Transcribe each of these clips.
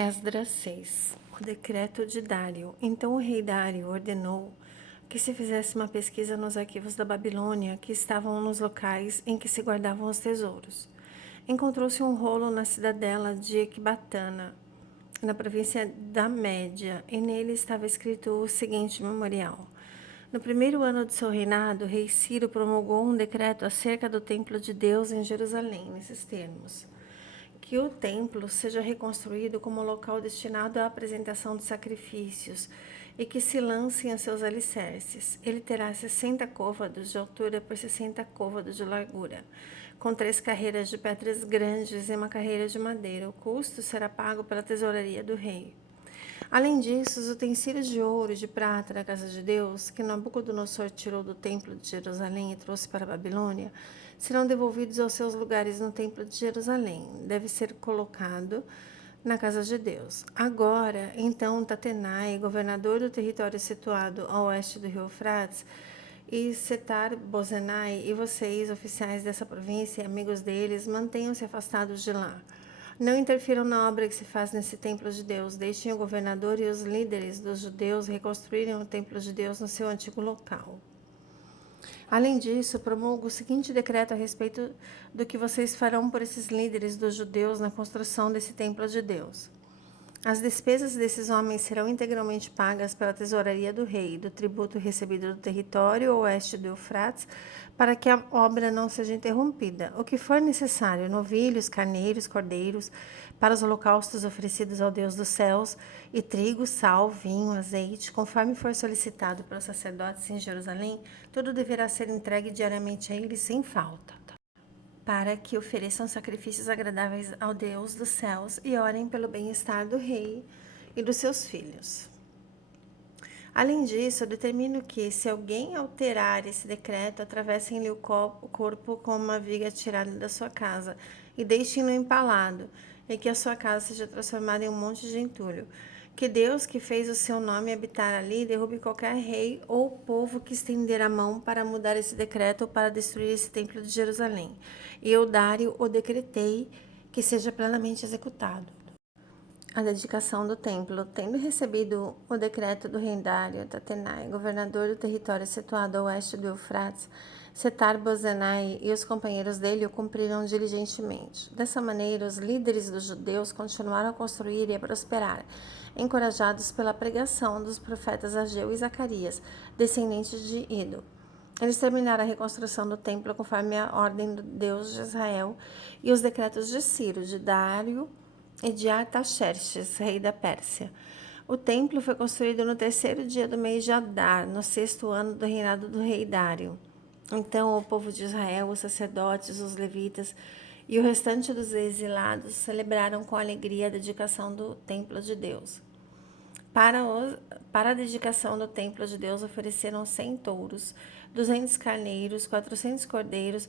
Esdras 6. O decreto de Dário. Então o rei Dário ordenou que se fizesse uma pesquisa nos arquivos da Babilônia que estavam nos locais em que se guardavam os tesouros. Encontrou-se um rolo na cidadela de Ecbatana, na província da Média, e nele estava escrito o seguinte memorial. No primeiro ano de seu reinado, o rei Ciro promulgou um decreto acerca do templo de Deus em Jerusalém, nesses termos: que o templo seja reconstruído como local destinado à apresentação de sacrifícios e que se lancem os seus alicerces. Ele terá 60 côvados de altura por 60 côvados de largura, com 3 carreiras de pedras grandes e uma carreira de madeira. O custo será pago pela tesouraria do rei. Além disso, os utensílios de ouro e de prata da casa de Deus, que Nabucodonosor tirou do templo de Jerusalém e trouxe para a Babilônia, serão devolvidos aos seus lugares no templo de Jerusalém. Deve ser colocado na casa de Deus. Agora, então, Tatenai, governador do território situado a oeste do rio Eufrates, e Setar-Bozenai, e vocês, oficiais dessa província e amigos deles, mantenham-se afastados de lá. Não interfiram na obra que se faz nesse templo de Deus. Deixem o governador e os líderes dos judeus reconstruírem o templo de Deus no seu antigo local. Além disso, promulgo o seguinte decreto a respeito do que vocês farão por esses líderes dos judeus na construção desse templo de Deus. As despesas desses homens serão integralmente pagas pela tesouraria do rei, do tributo recebido do território oeste do Eufrates, para que a obra não seja interrompida. O que for necessário, novilhos, carneiros, cordeiros, para os holocaustos oferecidos ao Deus dos céus, e trigo, sal, vinho, azeite, conforme for solicitado pelos sacerdotes em Jerusalém, tudo deverá ser entregue diariamente a eles sem falta, para que ofereçam sacrifícios agradáveis ao Deus dos céus e orem pelo bem-estar do rei e dos seus filhos. Além disso, eu determino que, se alguém alterar esse decreto, atravessem-lhe o corpo com uma viga tirada da sua casa e deixem-no empalado, e que a sua casa seja transformada em um monte de entulho. Que Deus, que fez o seu nome habitar ali, derrube qualquer rei ou povo que estender a mão para mudar esse decreto ou para destruir esse templo de Jerusalém. E eu, Dário, o decretei que seja plenamente executado. A dedicação do templo. Tendo recebido o decreto do rei Dário, Tatenai, governador do território situado a oeste do Eufrates, Setar-Bozenai e os companheiros dele o cumpriram diligentemente. Dessa maneira, os líderes dos judeus continuaram a construir e a prosperar, encorajados pela pregação dos profetas Ageu e Zacarias, descendentes de Ido. Eles terminaram a reconstrução do templo conforme a ordem do Deus de Israel e os decretos de Ciro, de Dário e de Artaxerxes, rei da Pérsia. O templo foi construído no 3º dia do mês de Adar, no 6º ano do reinado do rei Dário. Então o povo de Israel, os sacerdotes, os levitas e o restante dos exilados celebraram com alegria a dedicação do templo de Deus. Para a dedicação do templo de Deus ofereceram 100 touros, 200 carneiros, 400 cordeiros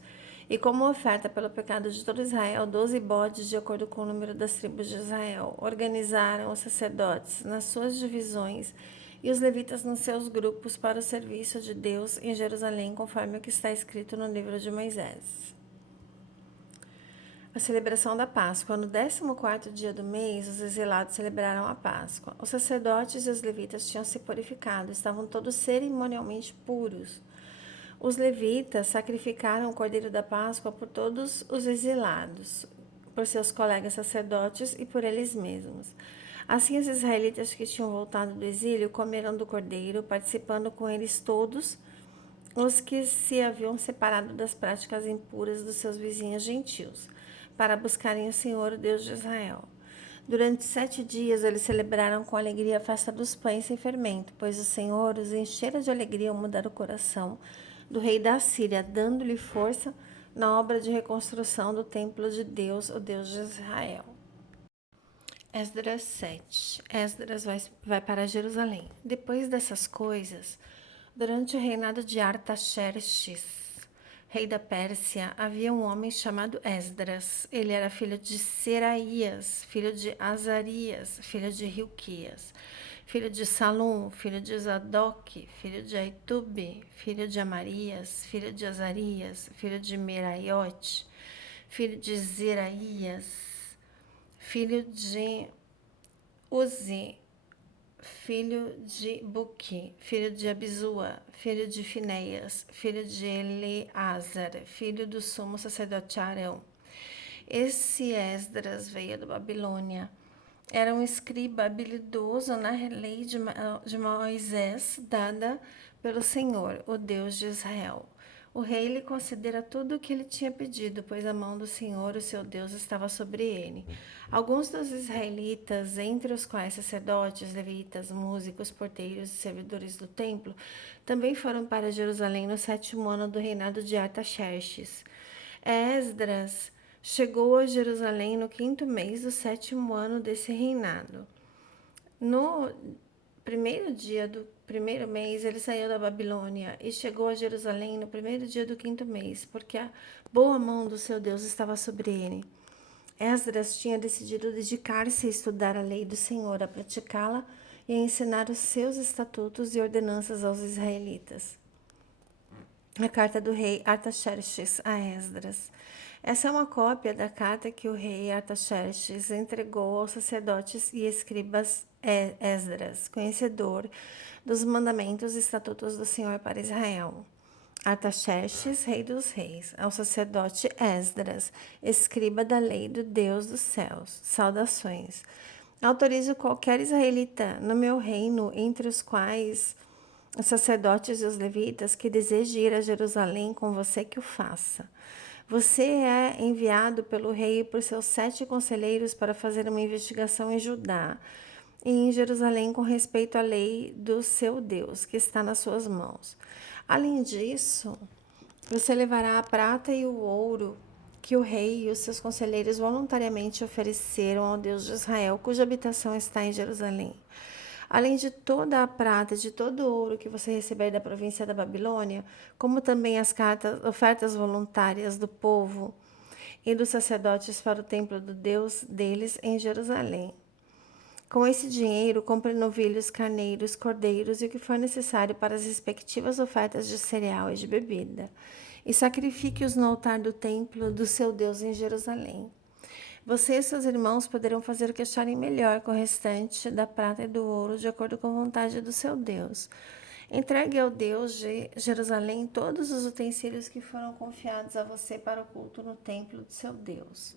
e, como oferta pelo pecado de todo Israel, 12 bodes de acordo com o número das tribos de Israel. Organizaram os sacerdotes nas suas divisões e os levitas nos seus grupos para o serviço de Deus em Jerusalém, conforme o que está escrito no livro de Moisés. A celebração da Páscoa. No 14º dia do mês, os exilados celebraram a Páscoa. Os sacerdotes e os levitas tinham se purificado, estavam todos cerimonialmente puros. Os levitas sacrificaram o cordeiro da Páscoa por todos os exilados, por seus colegas sacerdotes e por eles mesmos. Assim, os israelitas que tinham voltado do exílio comeram do cordeiro, participando com eles todos os que se haviam separado das práticas impuras dos seus vizinhos gentios, para buscarem o Senhor, o Deus de Israel. Durante 7 dias eles celebraram com alegria a festa dos pães sem fermento, pois o Senhor os enchera de alegria ao mudar o coração do rei da Síria, dando-lhe força na obra de reconstrução do templo de Deus, o Deus de Israel. Esdras 7. Esdras vai para Jerusalém. Depois dessas coisas, durante o reinado de Artaxerxes, rei da Pérsia, havia um homem chamado Esdras. Ele era filho de Seraías, filho de Azarias, filho de Hilquias, filho de Salum, filho de Zadok, filho de Aitube, filho de Amarias, filho de Azarias, filho de Meraiote, filho de Zeraías, filho de Uzi, filho de Buqui, filho de Abisua, filho de Finéias, filho de Eleazar, filho do sumo sacerdote Arão. Esse Esdras veio da Babilônia. Era um escriba habilidoso na lei de Moisés, dada pelo Senhor, o Deus de Israel. O rei lhe considera tudo o que ele tinha pedido, pois a mão do Senhor, o seu Deus, estava sobre ele. Alguns dos israelitas, entre os quais sacerdotes, levitas, músicos, porteiros e servidores do templo, também foram para Jerusalém no 7º ano do reinado de Artaxerxes. Esdras chegou a Jerusalém no 5º mês do 7º ano desse reinado. No primeiro dia do primeiro mês, ele saiu da Babilônia e chegou a Jerusalém no primeiro dia do 5º mês, porque a boa mão do seu Deus estava sobre ele. Esdras tinha decidido dedicar-se a estudar a lei do Senhor, a praticá-la e a ensinar os seus estatutos e ordenanças aos israelitas. A carta do rei Artaxerxes a Esdras. Essa é uma cópia da carta que o rei Artaxerxes entregou aos sacerdotes e escribas Esdras, conhecedor dos mandamentos e estatutos do Senhor para Israel. Artaxerxes, rei dos reis, ao sacerdote Esdras, escriba da lei do Deus dos céus. Saudações. Autorizo qualquer israelita no meu reino, entre os quais os sacerdotes e os levitas, que deseje ir a Jerusalém com você, que o faça. Você é enviado pelo rei e por seus 7 conselheiros para fazer uma investigação em Judá e em Jerusalém com respeito à lei do seu Deus, que está nas suas mãos. Além disso, você levará a prata e o ouro que o rei e os seus conselheiros voluntariamente ofereceram ao Deus de Israel, cuja habitação está em Jerusalém. Além de toda a prata e de todo o ouro que você receber da província da Babilônia, como também as ofertas voluntárias do povo e dos sacerdotes para o templo do Deus deles em Jerusalém. Com esse dinheiro, compre novilhos, carneiros, cordeiros e o que for necessário para as respectivas ofertas de cereal e de bebida, e sacrifique-os no altar do templo do seu Deus em Jerusalém. Você e seus irmãos poderão fazer o que acharem melhor com o restante da prata e do ouro, de acordo com a vontade do seu Deus. Entregue ao Deus de Jerusalém todos os utensílios que foram confiados a você para o culto no templo do seu Deus.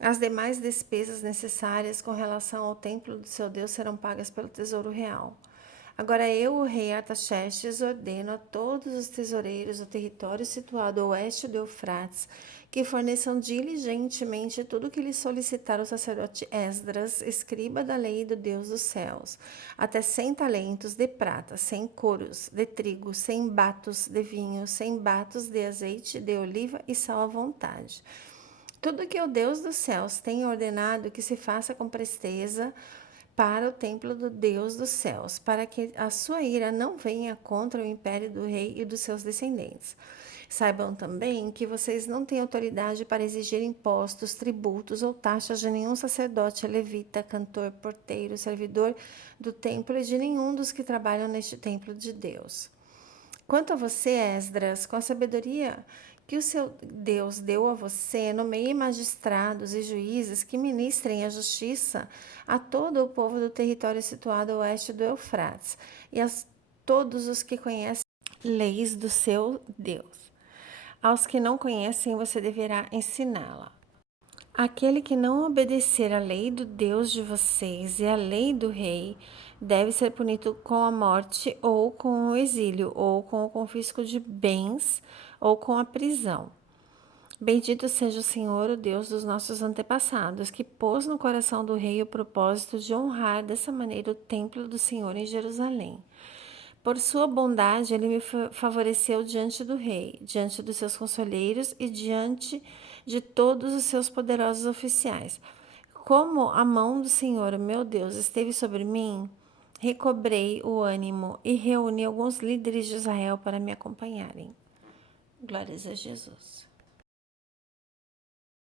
As demais despesas necessárias com relação ao templo do seu Deus serão pagas pelo tesouro real. Agora eu, o rei Artaxerxes, ordeno a todos os tesoureiros do território situado a oeste do Eufrates que forneçam diligentemente tudo o que lhe solicitar o sacerdote Esdras, escriba da lei do Deus dos céus, até 100 talentos de prata, 100 coros de trigo, 100 batos de vinho, 100 batos de azeite de oliva e sal à vontade. Tudo que o Deus dos céus tem ordenado que se faça com presteza para o templo do Deus dos céus, para que a sua ira não venha contra o império do rei e dos seus descendentes. Saibam também que vocês não têm autoridade para exigir impostos, tributos ou taxas de nenhum sacerdote, levita, cantor, porteiro, servidor do templo e de nenhum dos que trabalham neste templo de Deus. Quanto a você, Esdras, com a sabedoria que o seu Deus deu a você, nomeie magistrados e juízes que ministrem a justiça a todo o povo do território situado a oeste do Eufrates e a todos os que conhecem leis do seu Deus. Aos que não conhecem, você deverá ensiná-la. Aquele que não obedecer à lei do Deus de vocês e à lei do rei deve ser punido com a morte ou com o exílio ou com o confisco de bens ou com a prisão. Bendito seja o Senhor, o Deus dos nossos antepassados, que pôs no coração do rei o propósito de honrar dessa maneira o templo do Senhor em Jerusalém. Por sua bondade, ele me favoreceu diante do rei, diante dos seus conselheiros e diante de todos os seus poderosos oficiais. Como a mão do Senhor, meu Deus, esteve sobre mim, recobrei o ânimo e reuni alguns líderes de Israel para me acompanharem. Glórias a Jesus.